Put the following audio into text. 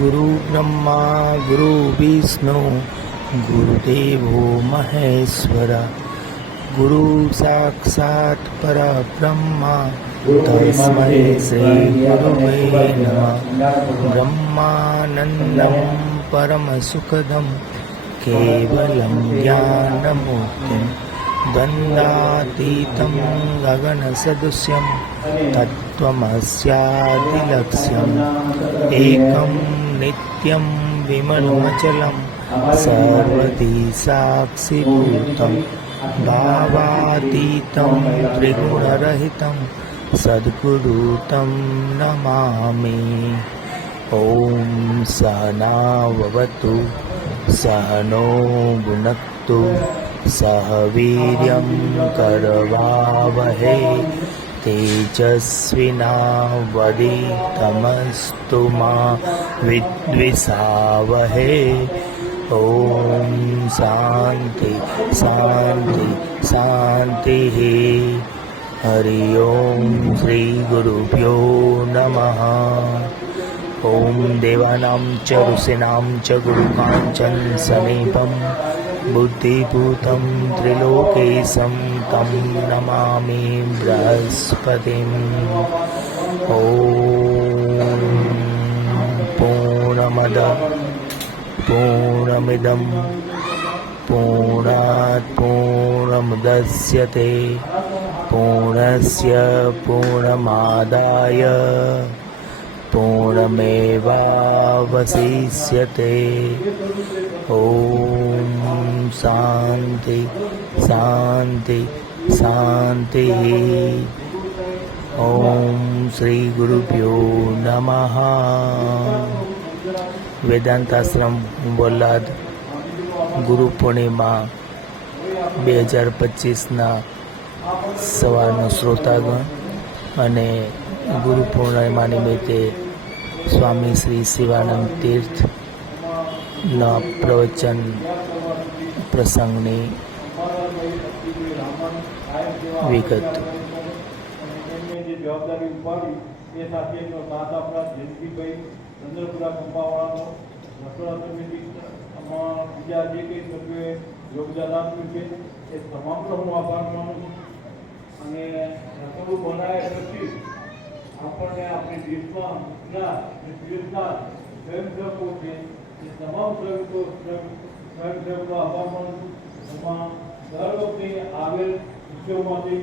गुरु ब्रह्मा गुरु विष्णु गुरुदेवो महेश्वर गुरु साक्षात् परब्रह्मा तस्मै श्री गुरुवे नमः। ब्रह्मानन्दं परमसुखदं केवलं ज्ञानमूर्तिं द्वन्द्वातीतं गगनसदृश्यं तत्त्वमस्यादिलक्ष्यम् एकं नित्यं विमलमचलं सर्वदी साक्षिभूतं भावातीतं त्रिगुणरहितं सद्गुरुतं नमामि। ॐ सहनाववतु सहनो भुनक्तु सह वीर्यं करवावहै तेजस्विनावधीतमस्तु मा विद्विषावहै। ॐ शान्ति शान्ति शान्तिः। हरि ओं श्री गुरुभ्यो नमः। ॐ देवानां च ऋषीणां च गुरुकाञ्चन समीपं बुद्धिभूतं त्रिलोकेशं तं नमामि बृहस्पतिम्। ॐ पूर्णमदः पूर्णमिदं पूर्णात् पूर्णमुदच्यते पूर्णस्य पूर्णमादाय पूर्णमेवावशिष्यते। ॐ शान्ति शान्ति शान्तिः। ॐ श्री गुरुभ्यो नमः। वेदांताश्रम बोलाद गुरु पूर्णिमा 2025 સવારનો શ્રોતાગણ અને ગુરુ પૂર્ણિમા નિમિત્તે સ્વામી શ્રી શિવાનંદ તીર્થના પ્રવચન પ્રસંગની વિગત। જવાબદારી ઉપાડી એ સાથે એમનો સાથ આપણા જયંતિભાઈ ચંદ્રપુરા કંપાવાળાનો રસોડા સમિતિમાં બીજા જે કંઈ સભ્યોએ યોગદાન આપ્યું છે એ તમામનો હું આભાર માનું છું। અને રસોડું બનાવ્યા પછી આપણને આપણી દેશમાં દેશના સ્વયંસેવકો છે એ તમામ સ્વયંસેવકો આભાર માનું છું। એમાં દર વખતે આવેલ વિષયોમાંથી